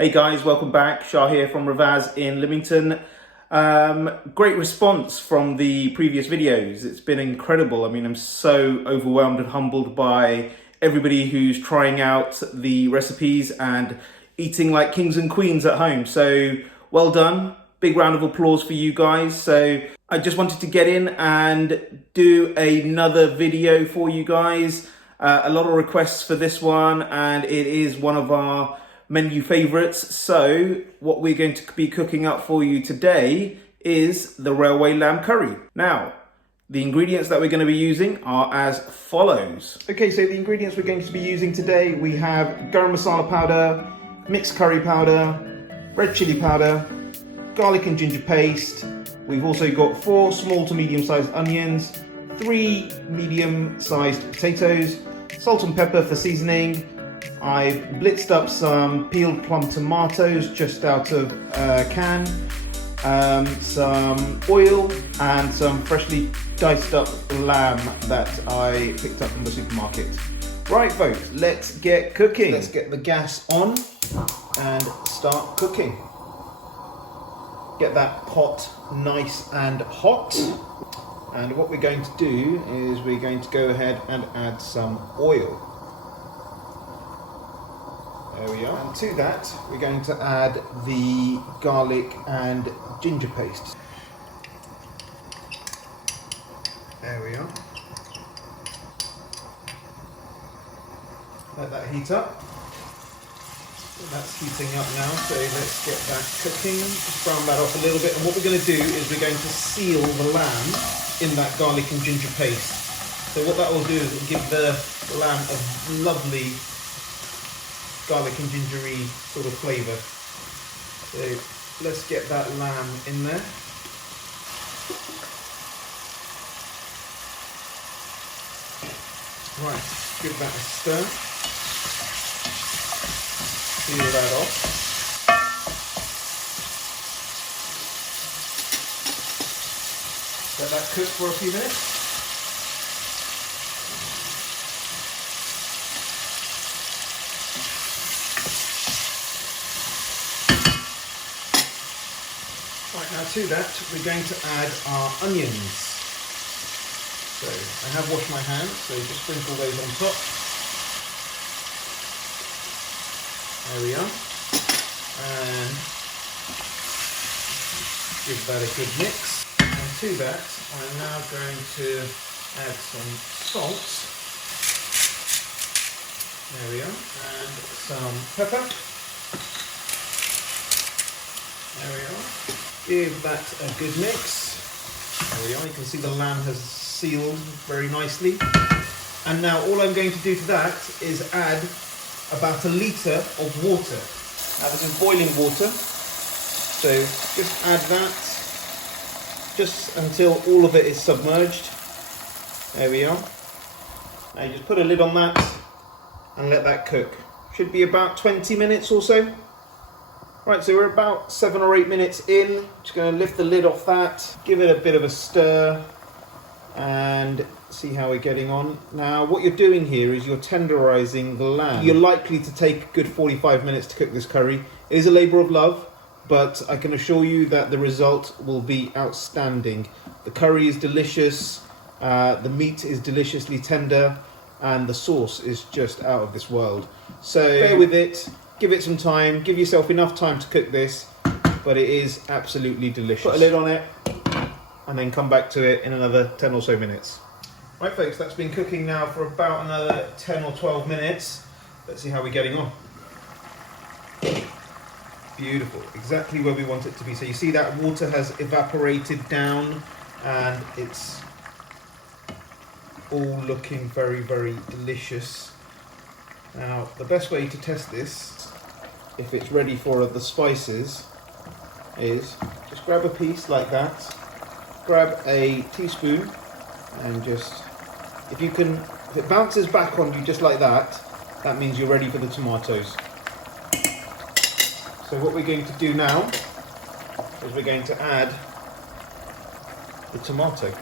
Hey guys, welcome back. Shah here from Rivaaz in Leamington. Great response from the previous videos. It's been incredible. I mean, I'm so overwhelmed and humbled by everybody who's trying out the recipes and eating like kings and queens at home. So well done. Big round of applause for you guys. So I just wanted to get in and do another video for you guys. A lot of requests for this one, and it is one of our menu favorites. So what we're going to be cooking up for you today is the railway lamb curry. Now, the ingredients that we're going to be using are as follows. Okay, so the ingredients we're going to be using today, we have garam masala powder, mixed curry powder, red chili powder, garlic and ginger paste. We've also got 4 small to medium sized onions, 3 medium sized potatoes, salt and pepper for seasoning. I've blitzed up some peeled plum tomatoes just out of a can, some oil and some freshly diced up lamb that I picked up from the supermarket. Right folks, let's get cooking. Let's get the gas on and start cooking. Get that pot nice and hot. And what we're going to do is we're going to go ahead and add some oil. There we are. And to that, we're going to add the garlic and ginger paste. There we are. Let that heat up. So that's heating up now, so let's get that cooking. Just brown that off a little bit. And what we're going to do is we're going to seal the lamb in that garlic and ginger paste. So what that will do is it will give the lamb a lovely garlic and gingery sort of flavour. So let's get that lamb in there. Right, give that a stir. Seal that off. Let that cook for a few minutes. Right, now to that we're going to add our onions. So I have washed my hands, so just sprinkle those on top. There we are. And give that a good mix. And to that I'm now going to add some salt. There we are. And some pepper. There we are. Give that a good mix. There we are, you can see the lamb has sealed very nicely. And now all I'm going to do to that is add about 1 litre of water. Now this is boiling water, so just add that just until all of it is submerged. There we are. Now you just put a lid on that and let that cook. Should be about 20 minutes or so. Right, so we're about 7 or 8 minutes in. Just going to lift the lid off that, give it a bit of a stir, and see how we're getting on. Now, what you're doing here is you're tenderizing the lamb. You're likely to take a good 45 minutes to cook this curry. It is a labor of love, but I can assure you that the result will be outstanding. The curry is delicious, the meat is deliciously tender, and the sauce is just out of this world. So bear with it. Give it some time, give yourself enough time to cook this, but it is absolutely delicious. Put a lid on it, and then come back to it in another 10 or so minutes. Right folks, that's been cooking now for about another 10 or 12 minutes. Let's see how we're getting on. Beautiful, exactly where we want it to be. So you see that water has evaporated down, and it's all looking very, very delicious. Now, the best way to test this, if it's ready for the spices, is just grab a piece like that, grab a teaspoon, and just, if it bounces back on you just like that, that means you're ready for the tomatoes. So what we're going to do now is we're going to add the tomato.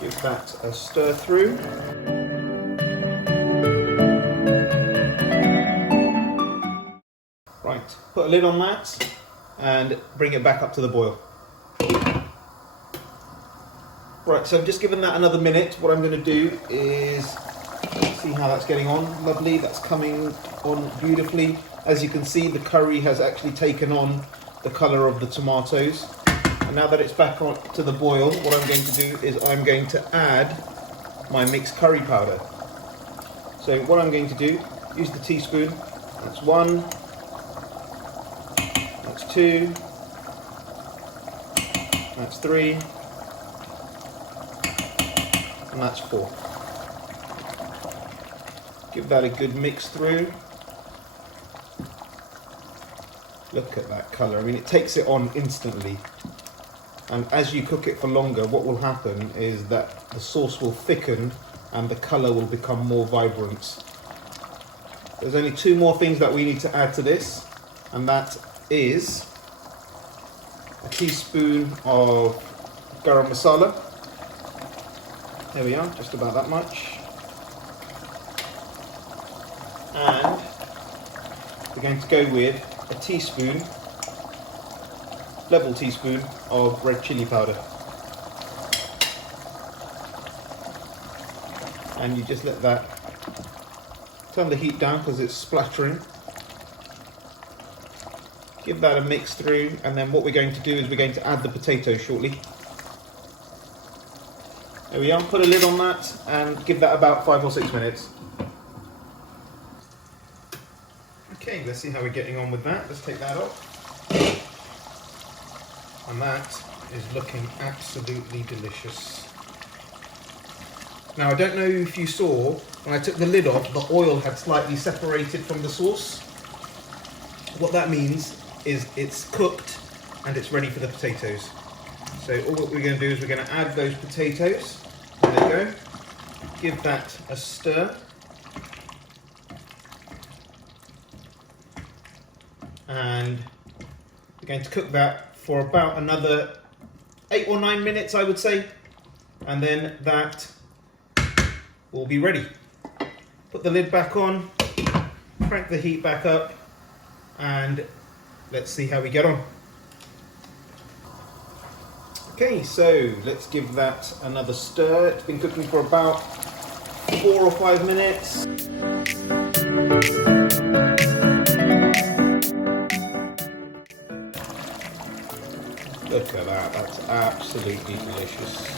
Give that a stir through. put a lid on that and bring it back up to the boil. Right, so I've just given that another minute. What I'm going to do is see how that's getting on. Lovely, that's coming on beautifully. As you can see, the curry has actually taken on the colour of the tomatoes. And now that it's back on to the boil, what I'm going to do is I'm going to add my mixed curry powder. So what I'm going to do, use the teaspoon. That's 1, that's 2, that's 3, and that's 4. Give that a good mix through. Look at that colour. I mean, it takes it on instantly. And as you cook it for longer, what will happen is that the sauce will thicken and the colour will become more vibrant. There's only 2 more things that we need to add to this, and that is a teaspoon of garam masala. There we are, just about that much. And we're going to go with a teaspoon, level teaspoon of red chilli powder. And you just let that, turn the heat down because it's splattering. Give that a mix through, and then what we're going to do is we're going to add the potatoes shortly. There we are, put a lid on that and give that about 5 or 6 minutes. Okay, let's see how we're getting on with that. Let's take that off. And that is looking absolutely delicious. Now, I don't know if you saw, when I took the lid off, the oil had slightly separated from the sauce. What that means is it's cooked and it's ready for the potatoes. So all what we're going to do is we're going to add those potatoes. There you go. Give that a stir. And we're going to cook that for about another 8 or 9 minutes, I would say. And then that will be ready. Put the lid back on, crank the heat back up, and let's see how we get on. Okay, so let's give that another stir. It's been cooking for about 4 or 5 minutes. Look at that, that's absolutely delicious.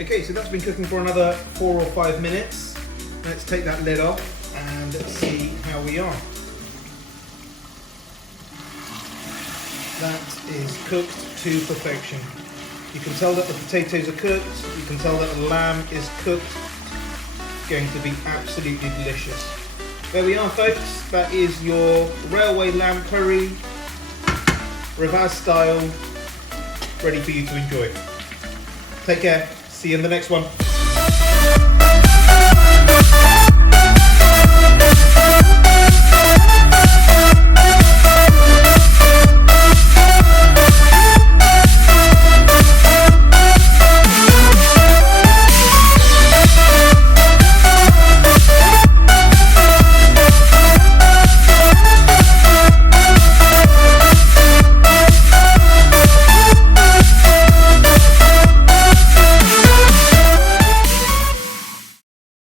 Okay, so that's been cooking for another 4 or 5 minutes. Let's take that lid off and see how we are. That is cooked to perfection. You can tell that the potatoes are cooked, you can tell that the lamb is cooked. It's going to be absolutely delicious. There we are, folks. That is your railway lamb curry, Rivaaz style, ready for you to enjoy. Take care. See you in the next one.